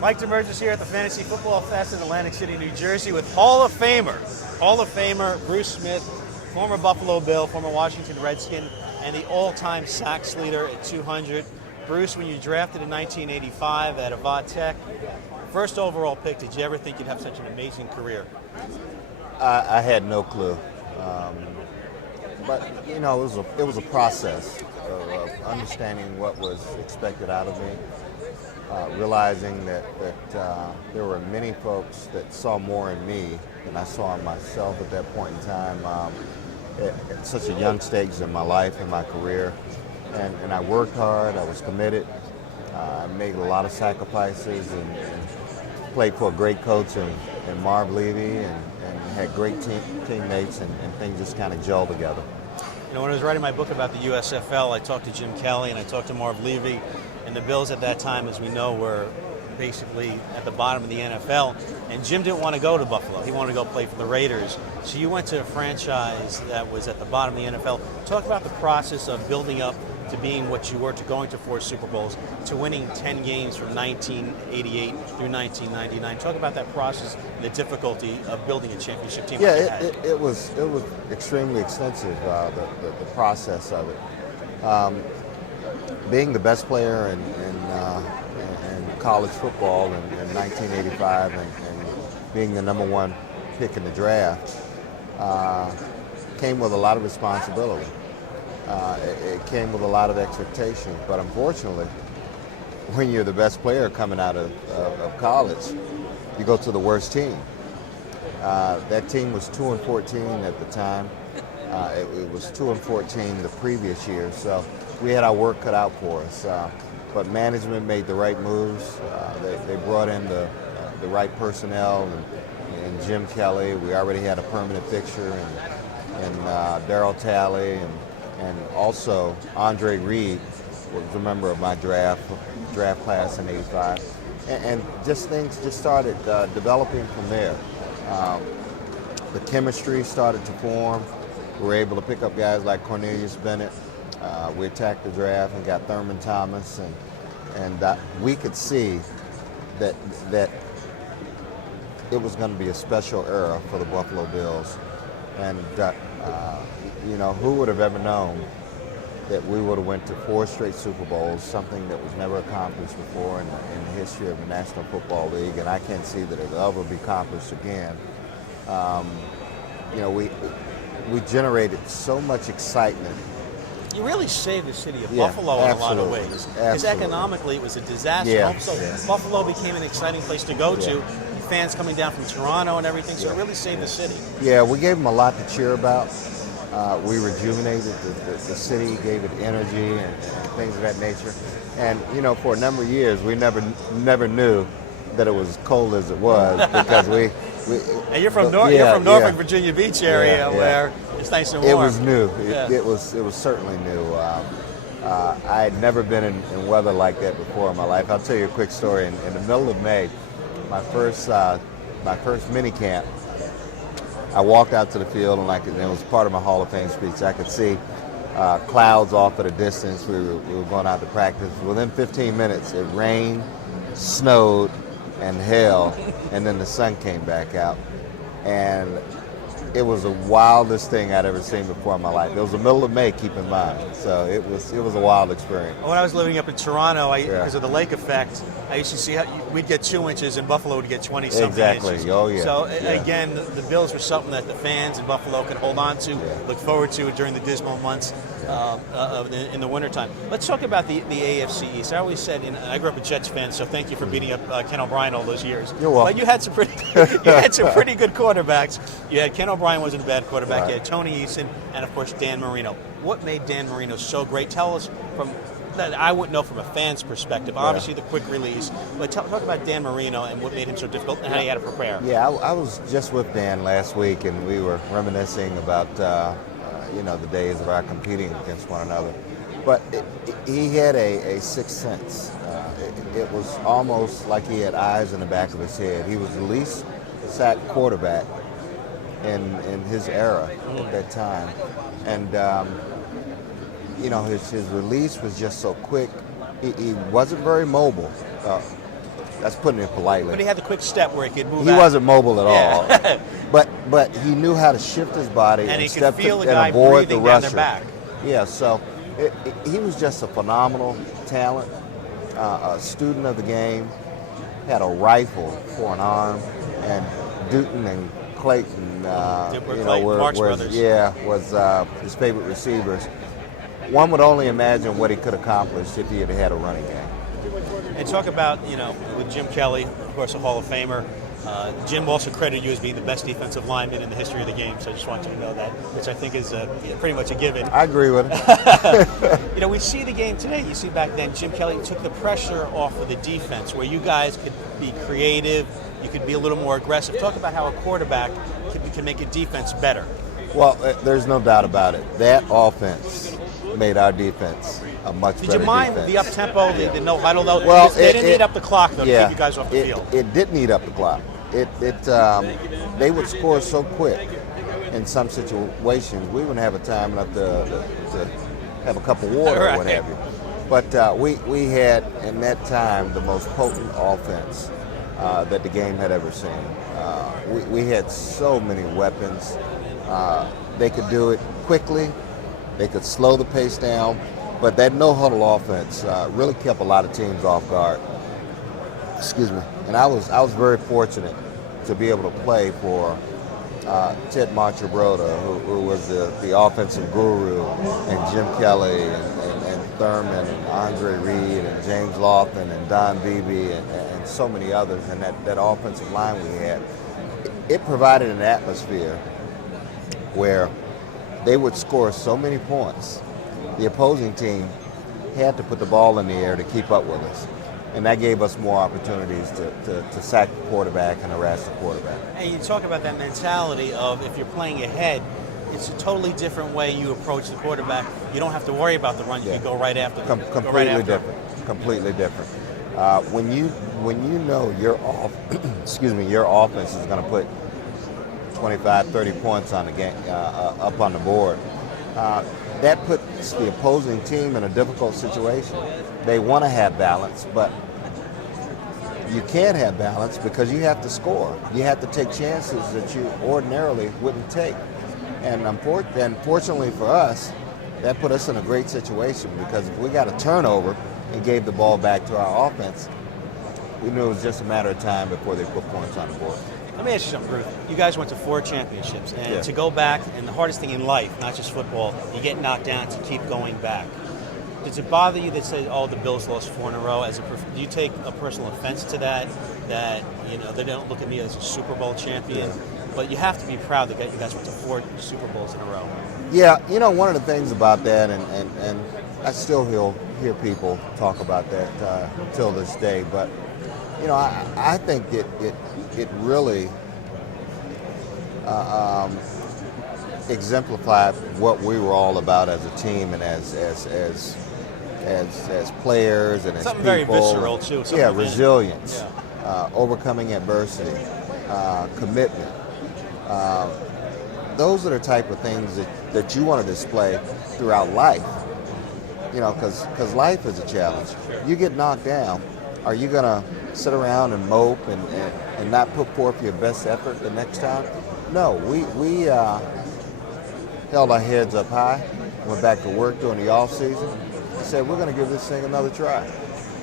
Mike Damergis here at the Fantasy Football Fest in Atlantic City, New Jersey with Hall of Famer Bruce Smith, former Buffalo Bill, former Washington Redskin, and the all-time sacks leader at 200. Bruce, when you drafted in 1985 at Avad Tech, first overall pick, did you ever think you'd have such an amazing career? I had no clue. But, you know, it was a process of understanding what was expected out of me. Realizing that there were many folks that saw more in me than I saw in myself at that point in time, at such a young stage in my life and my career. And I worked hard, I was committed, I made a lot of sacrifices and played for a great coach in Marv Levy and had great teammates and things just kind of gelled together. You know, when I was writing my book about the USFL, I talked to Jim Kelly and I talked to Marv Levy. And the Bills at that time, as we know, were basically at the bottom of the NFL. And Jim didn't want to go to Buffalo. He wanted to go play for the Raiders. So you went to a franchise that was at the bottom of the NFL. Talk about the process of building up to being what you were, to going to 4 Super Bowls, to winning 10 games from 1988 through 1999. Talk about that process and the difficulty of building a championship team. Yeah, it was extremely extensive, the process of it. Being the best player in college football in 1985 and being the #1 pick in the draft came with a lot of responsibility. It came with a lot of expectation, but unfortunately, when you're the best player coming out of college, you go to the worst team. That team was 2-14 at the time. It was 2-14 the previous year, so we had our work cut out for us. But management made the right moves. They brought in the right personnel and Jim Kelly. We already had a permanent fixture and Darryl Talley and also Andre Reed was a member of my draft class in '85. And just things just started developing from there. The chemistry started to form. We were able to pick up guys like Cornelius Bennett. We attacked the draft and got Thurman Thomas, and we could see that it was going to be a special era for the Buffalo Bills. And you know, who would have ever known that we would have went to 4 straight Super Bowls, something that was never accomplished before in the history of the National Football League, and I can't see that it will ever be accomplished again. You know, we generated so much excitement. You really saved the city of Buffalo in a lot of ways. Because economically it was a disaster. Buffalo became an exciting place to go to. Fans coming down from Toronto and everything, so it really saved the city. Yeah, we gave them a lot to cheer about. We rejuvenated the city, gave it energy and things of that nature. And, you know, for a number of years, we never knew that it was as cold as it was because and you're from Norfolk, Virginia Beach area where it's nice and warm. It was new. It was certainly new. I had never been in weather like that before in my life. I'll tell you a quick story. In the middle of May, my first mini camp, I walked out to the field and it was part of my Hall of Fame speech. I could see clouds off at a distance. We were going out to practice. Within 15 minutes, it rained, snowed, and hail, and then the sun came back out. And it was the wildest thing I'd ever seen before in my life. It was the middle of May, keep in mind. So it was a wild experience. When I was living up in Toronto, because of the lake effect, I used to see how we'd get 2 inches and Buffalo would get 20-something inches. Oh, yeah. So, again, the Bills were something that the fans in Buffalo could hold on to, look forward to during the dismal months in the wintertime. Let's talk about the AFC East. I always said, I grew up a Jets fan, so thank you for beating up Ken O'Brien all those years. You're welcome. But you had some pretty good quarterbacks. You had Ken O'Brien wasn't a bad quarterback. You had Tony Eason and, of course, Dan Marino. What made Dan Marino so great? Tell us that I wouldn't know from a fan's perspective. Obviously, the quick release. But talk about Dan Marino and what made him so difficult and how you had to prepare. Yeah, I was just with Dan last week, and we were reminiscing about the days of our competing against one another. But he had a sixth sense. It was almost like he had eyes in the back of his head. He was the least sacked quarterback in his era at that time. And his release was just so quick. He wasn't very mobile. That's putting it politely. But he had the quick step where he could move. He wasn't mobile at Yeah. all. But he knew how to shift his body And he could step feel the and guy avoid the breathing down rusher. their back. Yeah, so he was just a phenomenal talent, a student of the game, had a rifle for an arm, and Dutton and Clayton, was his favorite receivers. One would only imagine what he could accomplish if he had had a running game. And talk about, with Jim Kelly, of course, a Hall of Famer. Jim also credited you as being the best defensive lineman in the history of the game, so I just want you to know that, which I think is pretty much a given. I agree with it. We see the game today. You see back then, Jim Kelly took the pressure off of the defense, where you guys could be creative, you could be a little more aggressive. Talk about how a quarterback can make a defense better. Well, there's no doubt about it. That offense made our defense a much better defense. Did you mind the up-tempo, the no-huddle, though? Well, they didn't eat up the clock, though, to keep you guys off the field. It didn't eat up the clock. They would score so quick in some situations, we wouldn't have a time enough to have a cup of water or what have you. But we had, in that time, the most potent offense that the game had ever seen. We had so many weapons. They could do it quickly. They could slow the pace down. But that no-huddle offense really kept a lot of teams off guard. Excuse me. And I was very fortunate to be able to play for Ted Monterbroda, who was the offensive guru, and Jim Kelly, and Thurman, and Andre Reed, and James Lawson, and Don Beebe, and so many others. And that offensive line we had, it provided an atmosphere where they would score so many points. The opposing team had to put the ball in the air to keep up with us. And that gave us more opportunities to sack the quarterback and harass the quarterback. And you talk about that mentality of if you're playing ahead, it's a totally different way you approach the quarterback. You don't have to worry about the run. You can go right after them. Completely different. Completely different. When you know your offense is going to put 25, 30 points on the game, up on the board, that puts the opposing team in a difficult situation. They want to have balance, but you can't have balance because you have to score. You have to take chances that you ordinarily wouldn't take. And unfortunately for us, that put us in a great situation because if we got a turnover and gave the ball back to our offense, we knew it was just a matter of time before they put points on the board. Let me ask you something, Ruth. You guys went to 4 championships, and to go back, and the hardest thing in life, not just football, you get knocked down to keep going back. Does it bother you that say, the Bills lost 4 in a row? Do you take a personal offense to that? That they don't look at me as a Super Bowl champion, but you have to be proud that you guys went to 4 Super Bowls in a row. Yeah, one of the things about that, and I still hear people talk about that till this day, but I think it really exemplified what we were all about as a team and as players and as something people. Very visceral too. Resilience, overcoming adversity, commitment. Those are the type of things that you want to display throughout life. Because life is a challenge. You get knocked down. Are you going to sit around and mope and not put forth your best effort the next time? No, we held our heads up high, went back to work during the off season, and said we're going to give this thing another try.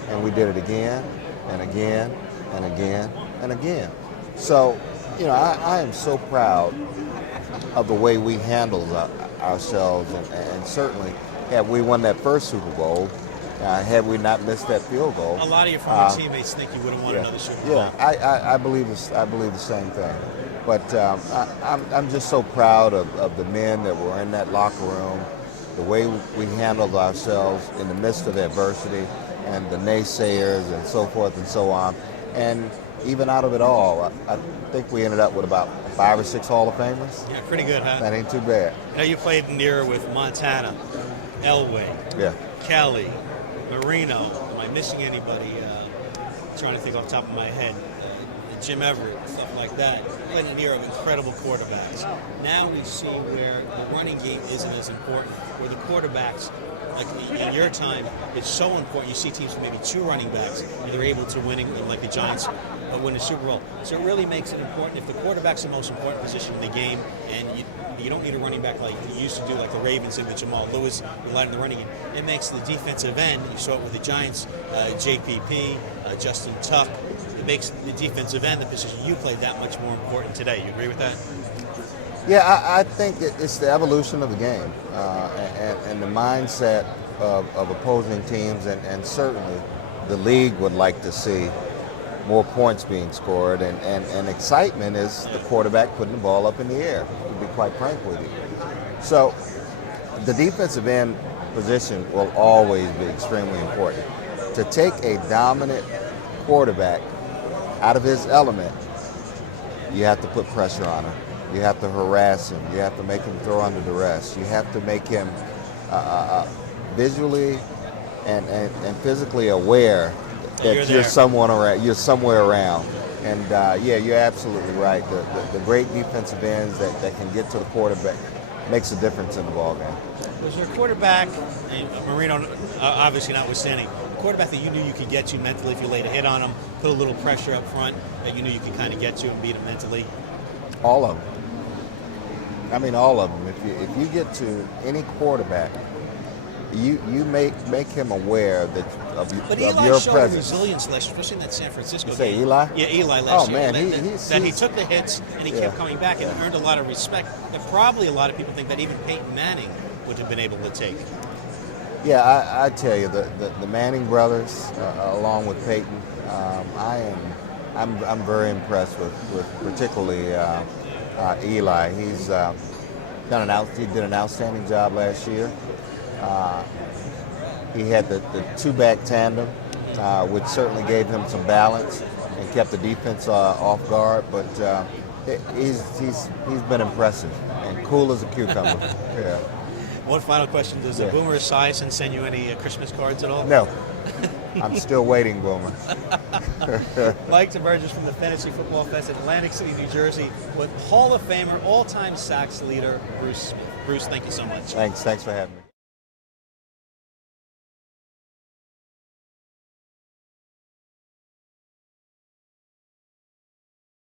And we did it again and again and again and again. So, I am so proud of the way we handled ourselves, and certainly had we won that first Super Bowl, had we not missed that field goal. A lot of your former teammates think you would have won another Super Bowl. Yeah, I believe this. I believe the same thing. But I'm just so proud of the men that were in that locker room, the way we handled ourselves in the midst of adversity, and the naysayers and so forth and so on. And even out of it all, I think we ended up with about 5 or 6 Hall of Famers. Yeah, pretty good, huh? That ain't too bad. You played in the era with Montana, Elway, Kelly, Marino. Am I missing anybody? Trying to think off the top of my head. Jim Everett, stuff like that. Played in an era of incredible quarterbacks. Now we see where the running game isn't as important, where the quarterbacks like in your time, it's so important. You see teams with maybe 2 running backs, and they're able to win, like the Giants win a Super Bowl. So it really makes it important. If the quarterback's the most important position in the game, and you don't need a running back like you used to do, like the Ravens did with Jamal Lewis, relied on the running game. It makes the defensive end, you saw it with the Giants, JPP, Justin Tuck, it makes the defensive end, the position you play, that much more important today. You agree with that? Yeah, I think it's the evolution of the game and the mindset of opposing teams, and certainly the league would like to see more points being scored, and excitement is the quarterback putting the ball up in the air, to be quite frank with you. So the defensive end position will always be extremely important. To take a dominant quarterback out of his element, you have to put pressure on him. You have to harass him. You have to make him throw under duress. You have to make him visually and physically aware that you're somewhere around. And yeah, you're absolutely right. The great defensive ends that can get to the quarterback makes a difference in the ball game. Was there a quarterback, and Marino obviously notwithstanding, a quarterback that you knew you could get to mentally if you laid a hit on him, put a little pressure up front, that you knew you could kind of get to and beat him mentally? All of them. I mean, all of them. If you get to any quarterback, you make him aware that of your presence. But Eli showed resilience last year, especially in that San Francisco game. Say Eli? Yeah, Eli last year. Oh, man. That he took the hits and he kept coming back and earned a lot of respect that probably a lot of people think that even Peyton Manning would have been able to take. Yeah, I tell you, the Manning brothers, along with Peyton, I'm very impressed with particularly Eli. He did an outstanding job last year. He had the 2-back tandem, which certainly gave him some balance and kept the defense off guard. But he's been impressive and cool as a cucumber. Yeah. One final question: does the Boomer Esiason send you any Christmas cards at all? No. I'm still waiting, Boomer. Mike Damergis from the Fantasy Football Fest in Atlantic City, New Jersey, with Hall of Famer, all-time sacks leader Bruce Smith. Bruce, thank you so much. Thanks for having me.